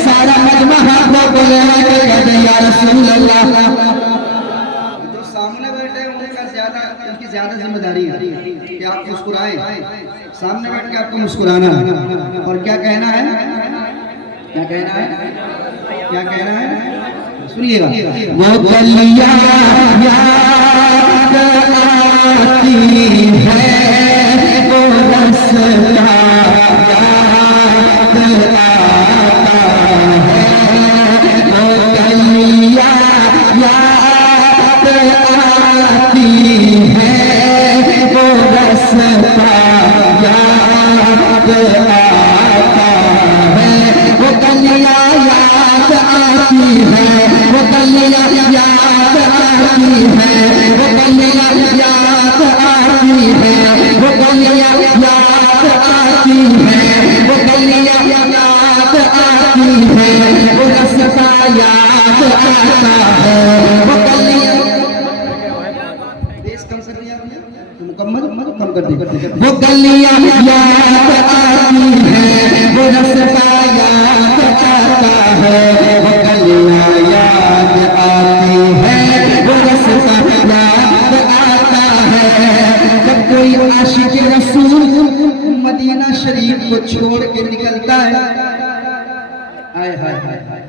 सारा मजमा हाथों को लेना कहते या रसूल अल्लाह। जो सामने बैठे उनका ज्यादा, उनकी ज्यादा जिम्मेदारी है कि आप मुस्कुराएं, सामने बैठ के आपको मुस्कुराना है। और क्या कहना है, क्या कहना है, क्या कहना है, सुनिएगा। वो गलियां याद आती है, वो रास्ता याद आता है, वो गलियां याद आती है, वो रास्ता याद आता है, वो गलियां याद आती है, वो गलियां याद आती है, वो गलियां याद आती है, वो गलियां याद आती है, वो गलियां याद आती है, वो रास्ता याद आता है, वो गलियां। बेस कम कर दिया आपने, मुकम्मल कम कर दिया। वो गलियां याद आती है, वो रास्ता याद आता है, वो गलियां याद आती है, वो रास्ता याद आता है। जब कोई आशिक रसूल मदीना शरीफ को छोड़ के निकलता है, हाय हाय हाय हाय,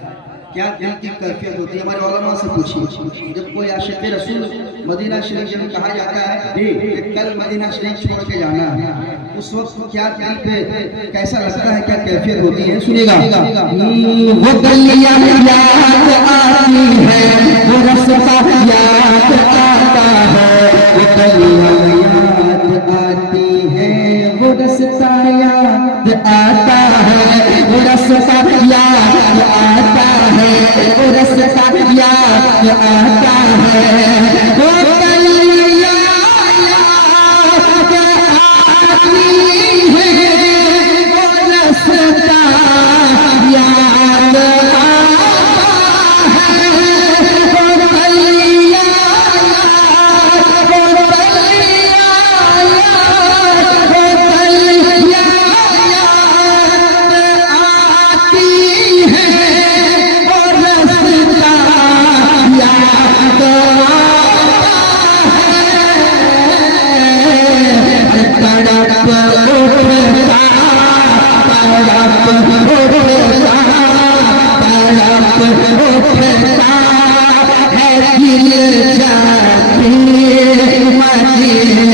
क्या दिल की कैफियत होती है। हमारे उलमा से पूछिए, जब कोई आशिक रसूल मदीना शरीफ जब कहा जाता है कि कल मदीना शरीफ छोड़ के जाना है, उस वक्त क्या दिल पे कैसा लगता है, क्या कैफियत होती है, सुनिएगा। वो गलियां याद आती है, वो रास्ता याद आता है, वो गलियां याद आती है, वो रास्ता याद आता है, वो रास्ता याद आता है, वो रास्ता याद आता है, वो गलियां याद आती है, वो रास्ता याद आता है, वो गलियां याद, वो गलियां याद, वो गलियां याद आती है, वो रास्ता याद आता है। तड़प उठता, तड़प उठता, तड़प उठता है दिल जाती मदीना